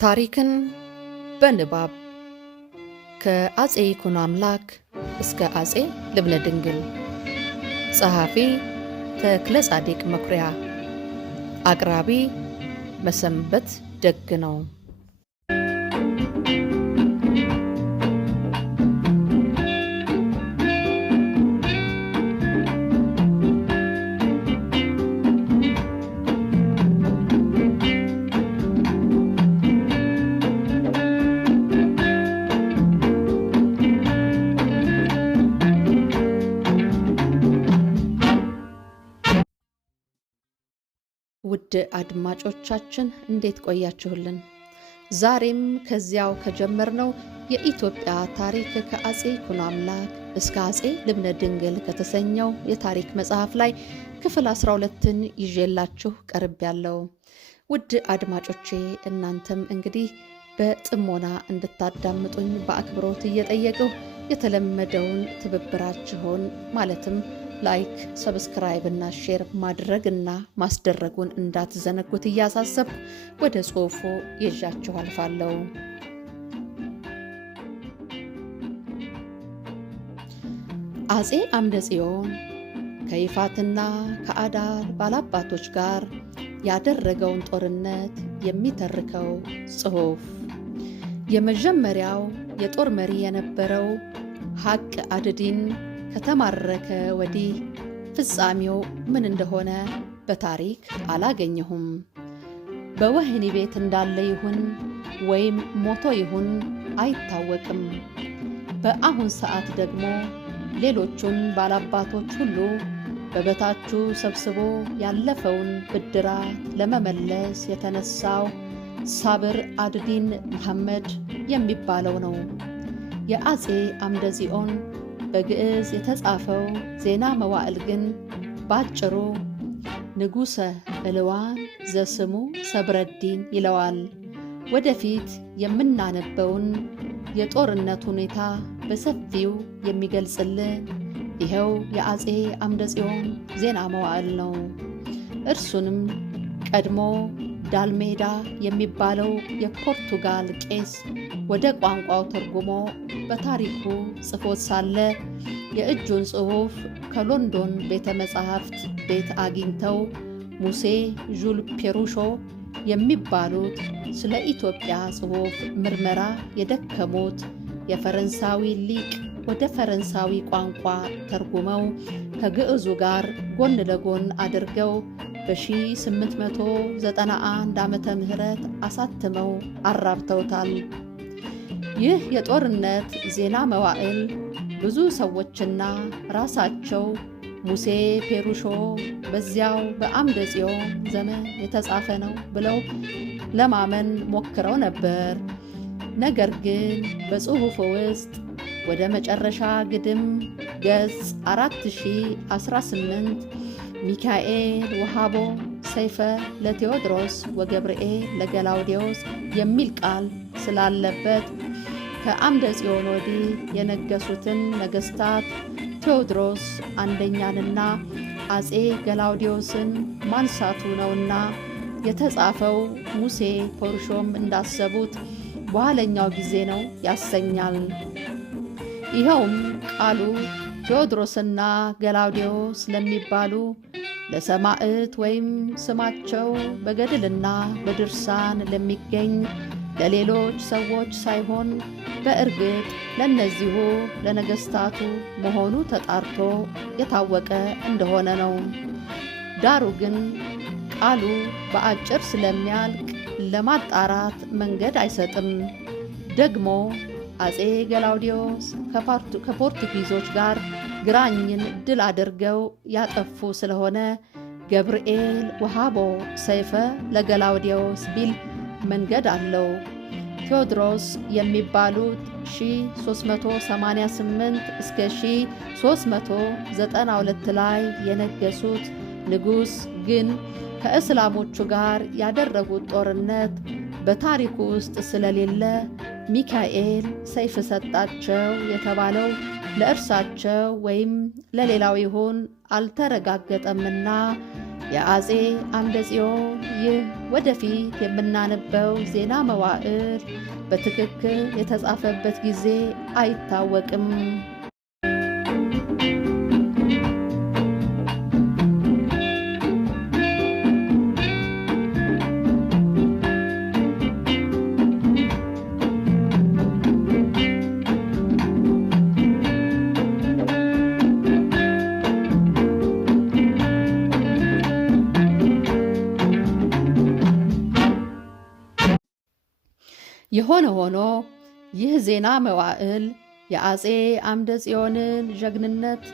ታሪክን በንባብ ከአጼ ይኩኖ አምላክ እስከ አጼ ልብነ ድንግል። ጸሐፊ ተክለ ጻዲቅ መኩሪያ። አቅራቢ መሰንበት ደግነው። ውድ አድማጮቻችን እንዴት ቆያችሁልን? ዛሬም ከዚያው ከጀመርነው የኢትዮጵያ ታሪክ ከአጼ ይኩኖ አምላክ እስከ አጼ ልብነ ድንግል ከተሰኘው የታሪክ መጽሐፍ ላይ ክፍል 12ን ይዤላችሁ ቀርቤያለሁ። ውድ አድማጮቼ እናንተም እንግዲህ በጥሞና እንድታዳምጡኝ በአክብሮት እየጠየቅሁ የተለመደውን ትብብራችሁን ማለትም ላይክ፣ ሰብስክራይብ እና ሼር ማድረግና ማስደረጉን እንዳትዘነጉት እያሳሰብኩ ወደ ጽሑፉ ይዣችሁ አልፋለሁ። አጼ አምደ ጽዮን ከይፋትና ከአዳል ባላባቶች ጋር ያደረገውን ጦርነት የሚተርከው ጽሑፍ። የመጀመሪያው የጦር መሪ የነበረው ሀቅ አድዲን ከተማረከ ወዲህ ፍጻሜው ምን እንደሆነ በታሪክ አላገኘሁም። በወህኒ ቤት እንዳለ ይሁን ወይም ሞቶ ይሁን አይታወቅም። በአሁን ሰዓት ደግሞ ሌሎቹን ባላባቶች ሁሉ በበታቹ ሰብስቦ ያለፈውን ብድራት ለመመለስ የተነሳው ሳብር አድዲን መሐመድ የሚባለው ነው። የአጼ አምደ ጽዮን በግዕዝ የተጻፈው ዜና መዋዕል ግን ባጭሩ ንጉሠ ዕልዋን ዘስሙ ሰብረዲን ይለዋል። ወደፊት የምናነበውን የጦርነት ሁኔታ በሰፊው የሚገልጽልን ይኸው የአጼ አምደ ጽዮን ዜና መዋዕል ነው። እርሱንም ቀድሞ ዳልሜዳ የሚባለው የፖርቱጋል ቄስ ወደ ቋንቋው ተርጉሞ በታሪኩ ጽፎት ሳለ የእጁን ጽሑፍ ከሎንዶን ቤተ መጻሕፍት ቤት አግኝተው ሙሴ ዡል ፔሩሾ የሚባሉት ስለ ኢትዮጵያ ጽሑፍ ምርመራ የደከሙት የፈረንሳዊ ሊቅ ወደ ፈረንሳዊ ቋንቋ ተርጉመው ከግዕዙ ጋር ጎን ለጎን አድርገው በ1891 ዓመተ ምህረት አሳትመው አራብተውታል። ይህ የጦርነት ዜና መዋዕል ብዙ ሰዎችና ራሳቸው ሙሴ ፔሩሾ በዚያው በአምደ ጽዮን ዘመን የተጻፈ ነው ብለው ለማመን ሞክረው ነበር። ነገር ግን በጽሑፉ ውስጥ ወደ መጨረሻ ግድም ገጽ 4018 ሚካኤል ወሃቦ ሰይፈ ለቴዎድሮስ ወገብርኤል ለገላውዴዎስ የሚል ቃል ስላለበት ከአምደ ጽዮን ወዲህ የነገሱትን ነገሥታት ቴዎድሮስ አንደኛንና አጼ ገላውዴዎስን ማንሳቱ ነውና የተጻፈው ሙሴ ፔሩሾም እንዳሰቡት በኋለኛው ጊዜ ነው ያሰኛል። ይኸውም ቃሉ ቴዎድሮስና ገላውዴዎስ ለሚባሉ ለሰማዕት ወይም ስማቸው በገድልና በድርሳን ለሚገኝ ለሌሎች ሰዎች ሳይሆን በእርግጥ ለእነዚሁ ለነገሥታቱ መሆኑ ተጣርቶ የታወቀ እንደሆነ ነው። ዳሩ ግን ቃሉ በአጭር ስለሚያልቅ ለማጣራት መንገድ አይሰጥም። ደግሞ አጼ ገላውዴዎስ ከፖርቱጊዞች ጋር ግራኝን ድል አድርገው ያጠፉ ስለሆነ ገብርኤል ወሃቦ ሰይፈ ለገላውዴዎስ ቢል መንገድ አለው። ቴዎድሮስ የሚባሉት 1388 እስከ 1392 ላይ የነገሱት ንጉሥ ግን ከእስላሞቹ ጋር ያደረጉት ጦርነት በታሪኩ ውስጥ ስለሌለ ሚካኤል ሰይፍ ሰጣቸው የተባለው ለእርሳቸው ወይም ለሌላው ይሁን አልተረጋገጠምና የአፄ አምደ ጽዮን ይህ ወደፊት የምናነበው ዜና መዋዕል በትክክል የተጻፈበት ጊዜ አይታወቅም። የሆነ ሆኖ ይህ ዜና መዋዕል የአፄ አምደ ጽዮንን ጀግንነት፣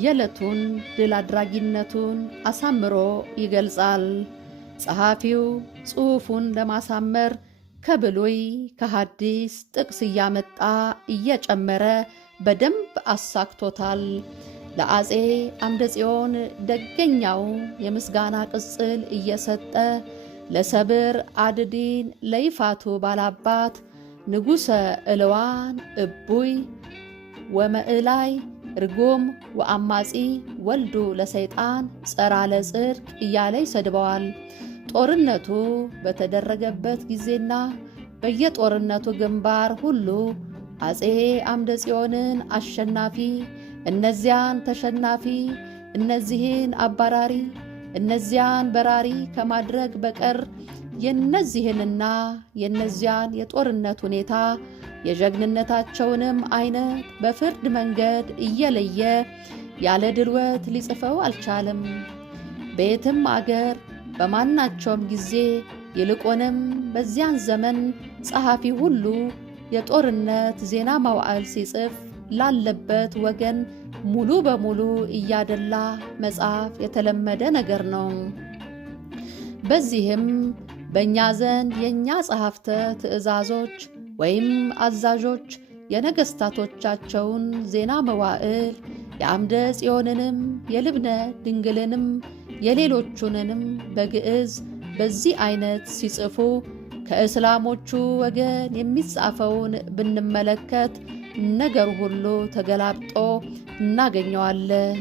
የዕለቱን ድል አድራጊነቱን አሳምሮ ይገልጻል። ጸሐፊው ጽሑፉን ለማሳመር ከብሉይ ከሐዲስ ጥቅስ እያመጣ እየጨመረ በደንብ አሳክቶታል። ለአፄ አምደ ጽዮን ደገኛው የምስጋና ቅጽል እየሰጠ ለሰብር አድዲን ለይፋቱ ባላባት ንጉሠ እልዋን እቡይ ወመእላይ ርጉም ወአማጺ ወልዱ ለሰይጣን ጸራ ለጽድቅ እያለ ይሰድበዋል። ጦርነቱ በተደረገበት ጊዜና በየጦርነቱ ግንባር ሁሉ አፄ አምደ ጽዮንን አሸናፊ፣ እነዚያን ተሸናፊ፣ እነዚህን አባራሪ እነዚያን በራሪ ከማድረግ በቀር የነዚህንና የነዚያን የጦርነት ሁኔታ የጀግንነታቸውንም አይነት በፍርድ መንገድ እየለየ ያለ ድልወት ሊጽፈው አልቻለም። በየትም አገር በማናቸውም ጊዜ ይልቁንም በዚያን ዘመን ጸሐፊ ሁሉ የጦርነት ዜና መዋዕል ሲጽፍ ላለበት ወገን ሙሉ በሙሉ እያደላ መጻፍ የተለመደ ነገር ነው። በዚህም በእኛ ዘንድ የእኛ ጸሐፍተ ትእዛዞች ወይም አዛዦች የነገሥታቶቻቸውን ዜና መዋዕል የአምደ ጽዮንንም የልብነ ድንግልንም የሌሎቹንንም በግዕዝ በዚህ አይነት ሲጽፉ ከእስላሞቹ ወገን የሚጻፈውን ብንመለከት ነገር ሁሉ ተገላብጦ እናገኘዋለን።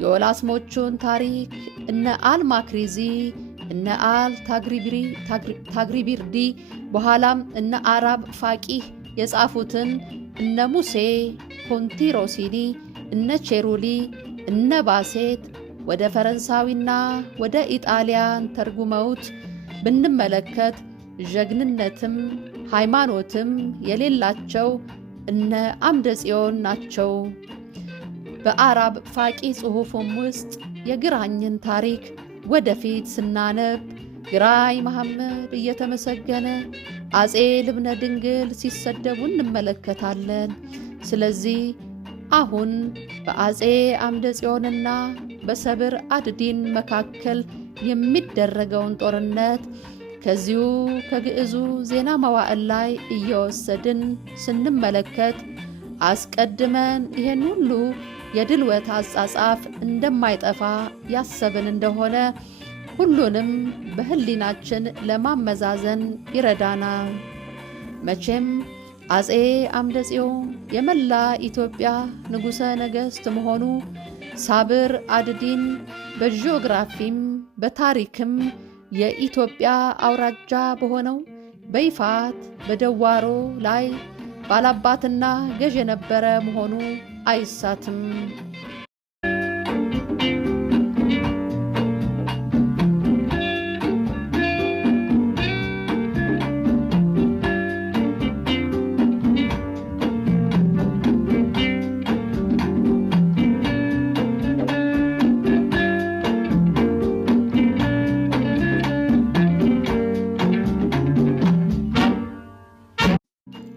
የወላስሞቹን ታሪክ እነ አልማክሪዚ እነ አል ታግሪቢርዲ በኋላም እነ አራብ ፋቂህ የጻፉትን እነ ሙሴ ኮንቲሮሲኒ እነ ቼሩሊ እነ ባሴት ወደ ፈረንሳዊና ወደ ኢጣሊያን ተርጉመውት ብንመለከት ጀግንነትም ሃይማኖትም የሌላቸው እነ አምደ ጽዮን ናቸው። በአራብ ፋቂ ጽሑፉም ውስጥ የግራኝን ታሪክ ወደፊት ስናነብ ግራኝ መሐመድ እየተመሰገነ አፄ ልብነ ድንግል ሲሰደቡ እንመለከታለን። ስለዚህ አሁን በአፄ አምደ ጽዮንና በሰብር አድዲን መካከል የሚደረገውን ጦርነት ከዚሁ ከግዕዙ ዜና መዋዕል ላይ እየወሰድን ስንመለከት አስቀድመን ይህን ሁሉ የድልወት አጻጻፍ እንደማይጠፋ ያሰብን እንደሆነ ሁሉንም በሕሊናችን ለማመዛዘን ይረዳናል። መቼም አፄ አምደ ጽዮን የመላ ኢትዮጵያ ንጉሠ ነገሥት መሆኑ ሳብር አድዲን በጂኦግራፊም በታሪክም የኢትዮጵያ አውራጃ በሆነው በይፋት በደዋሮ ላይ ባላባትና ገዥ የነበረ መሆኑ አይሳትም።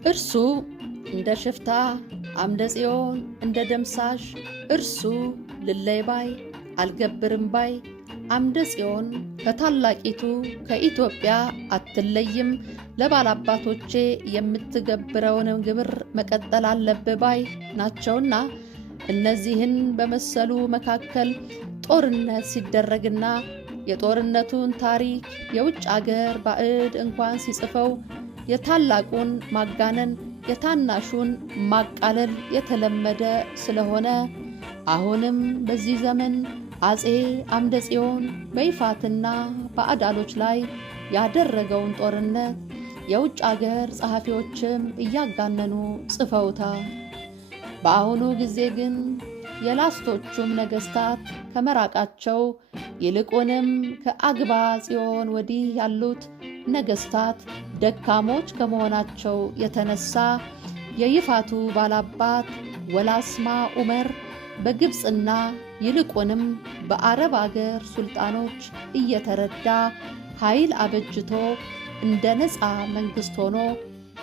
እርሱ እንደ ሽፍታ አምደ ጽዮን እንደ ደምሳሽ፣ እርሱ ልለይ ባይ አልገብርም ባይ አምደ ጽዮን ከታላቂቱ ከኢትዮጵያ አትለይም፣ ለባላባቶቼ የምትገብረውን ግብር መቀጠል አለብህ ባይ ናቸውና እነዚህን በመሰሉ መካከል ጦርነት ሲደረግና የጦርነቱን ታሪክ የውጭ አገር ባዕድ እንኳን ሲጽፈው የታላቁን ማጋነን የታናሹን ማቃለል የተለመደ ስለሆነ አሁንም በዚህ ዘመን አጼ አምደ ጽዮን በይፋትና በአዳሎች ላይ ያደረገውን ጦርነት የውጭ አገር ጸሐፊዎችም እያጋነኑ ጽፈውታል። በአሁኑ ጊዜ ግን የላስቶቹም ነገሥታት ከመራቃቸው ይልቁንም ከአግባ ጽዮን ወዲህ ያሉት ነገሥታት ደካሞች ከመሆናቸው የተነሳ የይፋቱ ባላባት ወላስማ ዑመር በግብፅና ይልቁንም በአረብ አገር ሱልጣኖች እየተረዳ ኃይል አበጅቶ እንደ ነፃ መንግሥት ሆኖ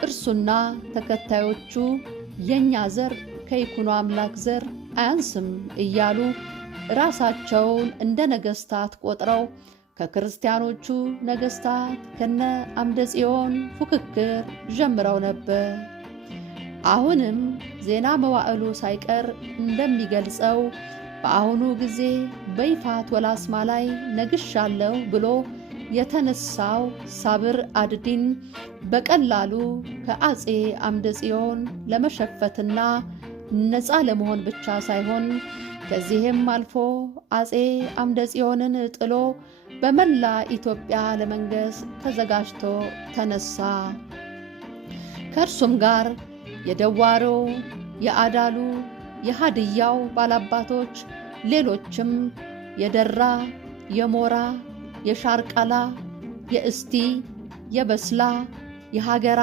እርሱና ተከታዮቹ የኛ ዘር ከይኩኖ አምላክ ዘር አያንስም እያሉ ራሳቸውን እንደ ነገሥታት ቆጥረው ከክርስቲያኖቹ ነገሥታት ከነ አምደ ጽዮን ፉክክር ጀምረው ነበር። አሁንም ዜና መዋዕሉ ሳይቀር እንደሚገልጸው በአሁኑ ጊዜ በይፋት ወላስማ ላይ ነግሻለሁ ብሎ የተነሳው ሳብር አድዲን በቀላሉ ከአጼ አምደ ጽዮን ለመሸፈትና ነፃ ለመሆን ብቻ ሳይሆን ከዚህም አልፎ አጼ አምደ ጽዮንን ጥሎ በመላ ኢትዮጵያ ለመንገስ ተዘጋጅቶ ተነሳ። ከእርሱም ጋር የደዋሮ፣ የአዳሉ፣ የሃድያው ባላባቶች፣ ሌሎችም የደራ፣ የሞራ፣ የሻርቃላ፣ የእስቲ፣ የበስላ፣ የሀገራ፣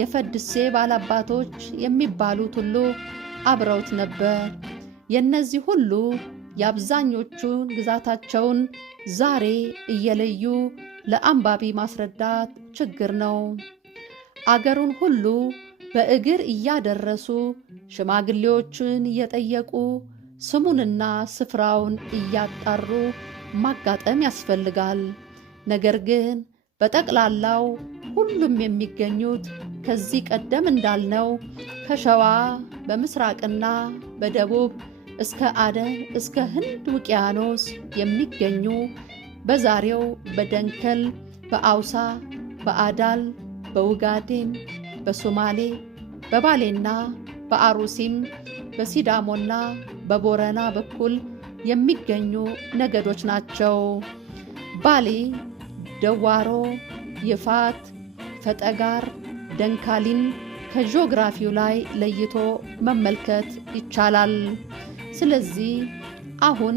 የፈድሴ ባላባቶች የሚባሉት ሁሉ አብረውት ነበር። የእነዚህ ሁሉ የአብዛኞቹን ግዛታቸውን ዛሬ እየለዩ ለአንባቢ ማስረዳት ችግር ነው። አገሩን ሁሉ በእግር እያደረሱ ሽማግሌዎችን እየጠየቁ ስሙንና ስፍራውን እያጣሩ ማጋጠም ያስፈልጋል። ነገር ግን በጠቅላላው ሁሉም የሚገኙት ከዚህ ቀደም እንዳልነው ከሸዋ በምስራቅና በደቡብ እስከ አደን እስከ ህንድ ውቅያኖስ የሚገኙ በዛሬው በደንከል፣ በአውሳ፣ በአዳል፣ በውጋዴን፣ በሶማሌ፣ በባሌና በአሩሲም በሲዳሞና በቦረና በኩል የሚገኙ ነገዶች ናቸው። ባሌ፣ ደዋሮ፣ ይፋት፣ ፈጠጋር፣ ደንካሊን ከጂኦግራፊው ላይ ለይቶ መመልከት ይቻላል። ስለዚህ አሁን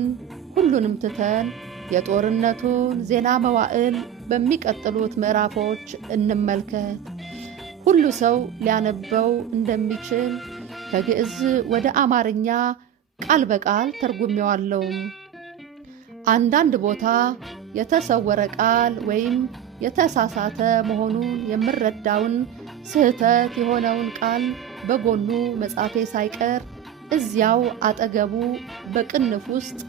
ሁሉንም ትተን የጦርነቱን ዜና መዋዕል በሚቀጥሉት ምዕራፎች እንመልከት። ሁሉ ሰው ሊያነበው እንደሚችል ከግዕዝ ወደ አማርኛ ቃል በቃል ተርጉሜዋለሁ። አንዳንድ ቦታ የተሰወረ ቃል ወይም የተሳሳተ መሆኑን የምረዳውን ስህተት የሆነውን ቃል በጎኑ መጻፌ ሳይቀር እዚያው አጠገቡ በቅንፍ ውስጥ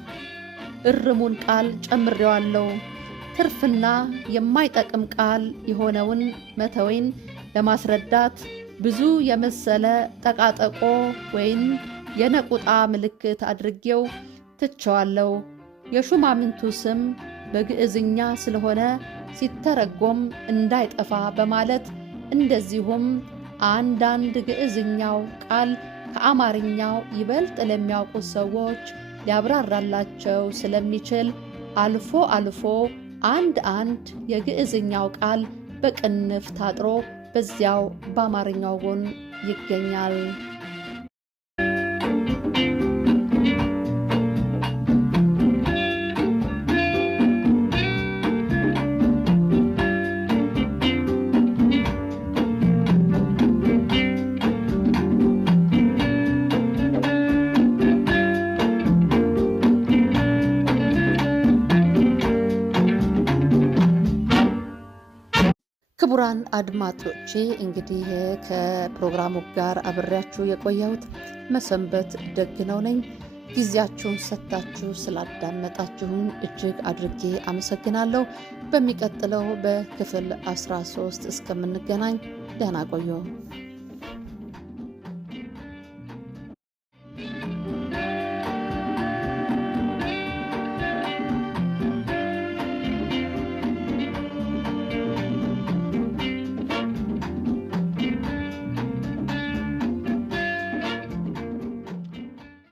እርሙን ቃል ጨምሬዋለሁ። ትርፍና የማይጠቅም ቃል የሆነውን መተወይን ለማስረዳት ብዙ የመሰለ ጠቃጠቆ ወይም የነቁጣ ምልክት አድርጌው ትቸዋለሁ። የሹማምንቱ ስም በግዕዝኛ ስለሆነ ሲተረጎም እንዳይጠፋ በማለት እንደዚሁም አንዳንድ ግዕዝኛው ቃል ከአማርኛው ይበልጥ ለሚያውቁ ሰዎች ሊያብራራላቸው ስለሚችል አልፎ አልፎ አንድ የግዕዝኛው ቃል በቅንፍ ታጥሮ በዚያው በአማርኛው ጎን ይገኛል። ክቡራን አድማጮቼ እንግዲህ ከፕሮግራሙ ጋር አብሬያችሁ የቆየሁት መሰንበት ደግነው ነኝ። ጊዜያችሁን ሰጥታችሁ ስላዳመጣችሁን እጅግ አድርጌ አመሰግናለሁ። በሚቀጥለው በክፍል 13 እስከምንገናኝ ደህና ቆዩ።